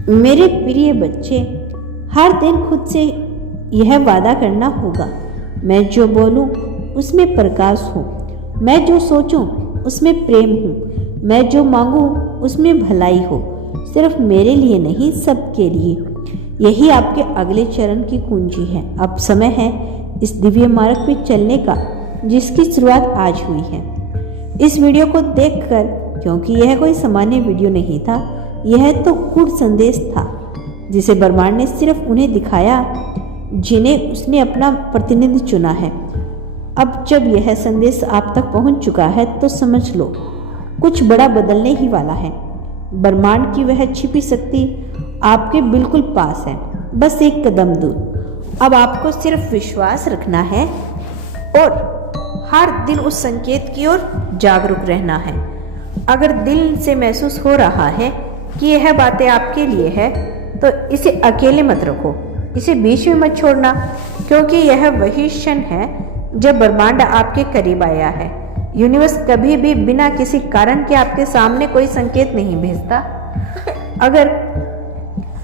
मेरे प्रिय बच्चे, हर दिन खुद से यह वादा करना होगा, मैं जो बोलूं उसमें प्रकाश हूँ, मैं जो सोचूं उसमें प्रेम हूँ, मैं जो मांगूं उसमें भलाई हो, सिर्फ मेरे लिए नहीं सबके लिए। यही आपके अगले चरण की कुंजी है। अब समय है इस दिव्य मार्ग पर चलने का जिसकी शुरुआत आज हुई है। इस वीडियो को देखकर, क्योंकि यह कोई सामान्य वीडियो नहीं था, यह तो गुड संदेश था जिसे ब्रह्मांड ने सिर्फ उन्हें दिखाया जिन्हें उसने अपना प्रतिनिधि चुना है। अब जब यह संदेश आप तक पहुंच चुका है तो समझ लो कुछ बड़ा बदलने ही वाला है। ब्रह्मांड की वह छिपी शक्ति आपके बिल्कुल पास है, बस एक कदम दूर। अब आपको सिर्फ विश्वास रखना है और हर दिन उस संकेत की ओर जागरूक रहना है। अगर दिल से महसूस हो रहा है कि यह बातें आपके लिए है तो इसे अकेले मत रखो, इसे बीच में मत छोड़ना, क्योंकि यह वही क्षण है जब ब्रह्मांड आपके करीब आया है। यूनिवर्स कभी भी बिना किसी कारण के आपके सामने कोई संकेत नहीं भेजता। अगर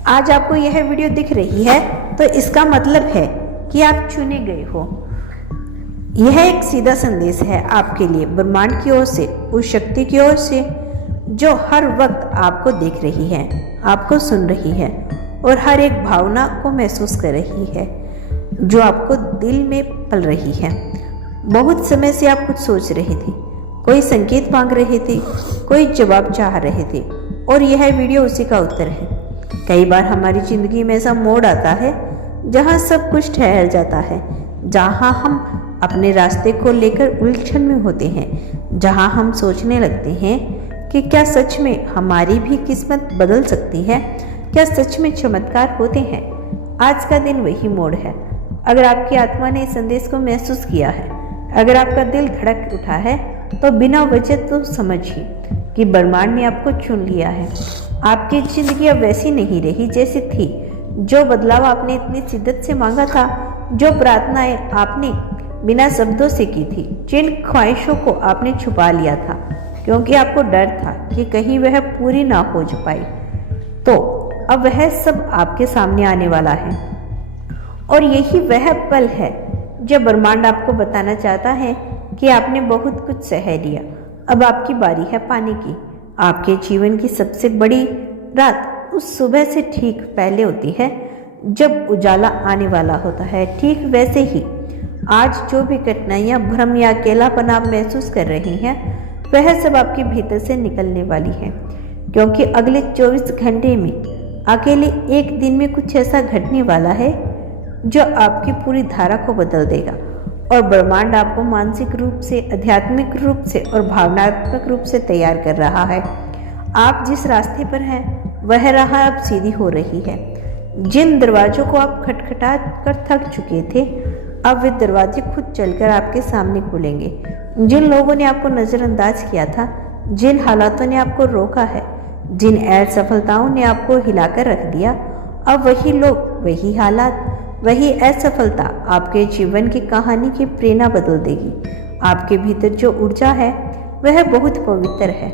आज आपको यह वीडियो दिख रही है तो इसका मतलब है कि आप चुने गए हो। यह एक सीधा संदेश है आपके लिए ब्रह्मांड की ओर से, उस शक्ति की ओर से जो हर वक्त आपको देख रही है, आपको सुन रही है और हर एक भावना को महसूस कर रही है जो आपको दिल में पल रही है। बहुत समय से आप कुछ सोच रहे थे, कोई संकेत मांग रहे थे, कोई जवाब चाह रहे थे और यह वीडियो उसी का उत्तर है। कई बार हमारी जिंदगी में ऐसा मोड़ आता है जहाँ सब कुछ ठहर जाता है, जहाँ हम अपने रास्ते को लेकर उलझन में होते हैं, जहाँ हम सोचने लगते हैं कि क्या सच में हमारी भी किस्मत बदल सकती है, क्या सच में चमत्कार होते हैं। आज का दिन वही मोड़ है। अगर आपकी आत्मा ने इस संदेश को महसूस किया है, अगर आपका दिल धड़क उठा है, तो बिना वजह तो समझिए कि ब्रह्मांड ने आपको चुन लिया है। आपकी जिंदगी अब वैसी नहीं रही जैसी थी। जो बदलाव आपने इतनी शिद्दत से मांगा था, जो प्रार्थनाएं आपने बिना शब्दों से की थी, जिन ख्वाहिशों को आपने छुपा लिया था क्योंकि आपको डर था कि कहीं वह पूरी ना हो पाई, तो अब वह सब आपके सामने आने वाला है। और यही वह पल है जब ब्रह्मांड आपको बताना चाहता है कि आपने बहुत कुछ सह लिया, अब आपकी बारी है पाने की। आपके जीवन की सबसे बड़ी रात उस सुबह से ठीक पहले होती है जब उजाला आने वाला होता है। ठीक वैसे ही आज जो भी कठिनाइयाँ, भ्रम या अकेलापन आप महसूस कर रही हैं, वह सब आपके भीतर से निकलने वाली है, क्योंकि अगले 24 घंटे में अकेले एक दिन में कुछ ऐसा घटने वाला है जो आपकी पूरी धारा को बदल देगा। और ब्रह्मांड आपको मानसिक रूप से, आध्यात्मिक रूप से और भावनात्मक रूप से तैयार कर रहा है। आप जिस रास्ते पर हैं वह राह अब सीधी हो रही है। जिन दरवाजों को आप खटखटा कर थक चुके थे, अब वे दरवाजे खुद चलकर आपके सामने खुलेंगे। जिन लोगों ने आपको नज़रअंदाज किया था, जिन हालातों ने आपको रोका है, जिन असफलताओं ने आपको हिलाकर रख दिया, अब वही लोग, वही हालात, वही असफलता आपके जीवन की कहानी की प्रेरणा बदल देगी। आपके भीतर जो ऊर्जा है वह बहुत पवित्र है।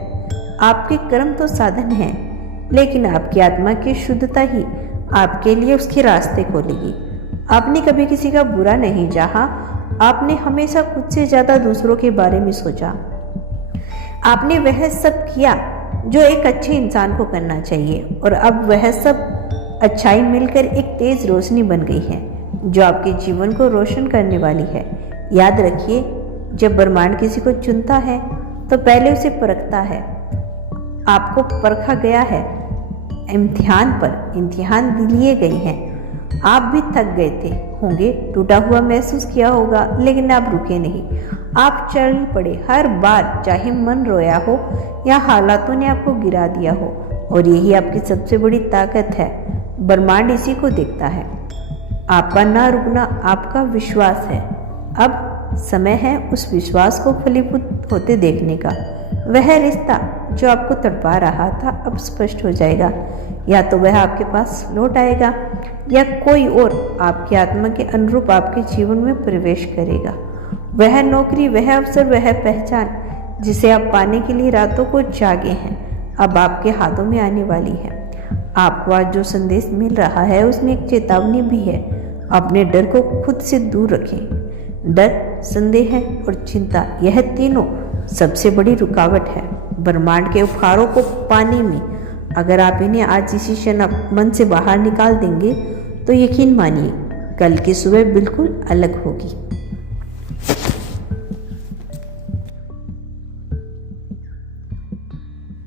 आपके कर्म तो साधन हैं, लेकिन आपकी आत्मा की शुद्धता ही आपके लिए उसके रास्ते खोलेगी। आपने कभी किसी का बुरा नहीं चाहा, आपने हमेशा खुद से ज़्यादा दूसरों के बारे में सोचा। आपने वह सब किया जो एक अच्छे इंसान को करना चाहिए, और अब वह सब अच्छाई मिलकर एक तेज रोशनी बन गई है जो आपके जीवन को रोशन करने वाली है। याद रखिए, जब ब्रह्मांड किसी को चुनता है तो पहले उसे परखता है। आपको परखा गया है, इम्तिहान लिए गए हैं। आप भी थक गए थे होंगे, टूटा हुआ महसूस किया होगा, लेकिन आप रुके नहीं। आप चल पड़े हर बार, चाहे मन रोया हो या हालातों ने आपको गिरा दिया हो। और यही आपकी सबसे बड़ी ताकत है। ब्रह्मांड इसी को देखता है। आपका ना रुकना आपका विश्वास है। अब समय है उस विश्वास को फलीभूत होते देखने का। वह रिश्ता जो आपको तड़पा रहा था अब स्पष्ट हो जाएगा। या तो वह आपके पास लौट आएगा या कोई और आपकी आत्मा के अनुरूप आपके जीवन में प्रवेश करेगा। वह नौकरी, वह अवसर, वह पहचान जिसे आप पाने के लिए रातों को जागे हैं, अब आपके हाथों में आने वाली है। आपको आज जो संदेश मिल रहा है उसमें एक चेतावनी भी है। अपने डर को खुद से दूर रखें। डर, संदेह और चिंता, यह तीनों सबसे बड़ी रुकावट है ब्रह्मांड के उपहारों को पाने में। अगर आप इन्हें आज इसी क्षण मन से बाहर निकाल देंगे तो यकीन मानिए कल की सुबह बिल्कुल अलग होगी।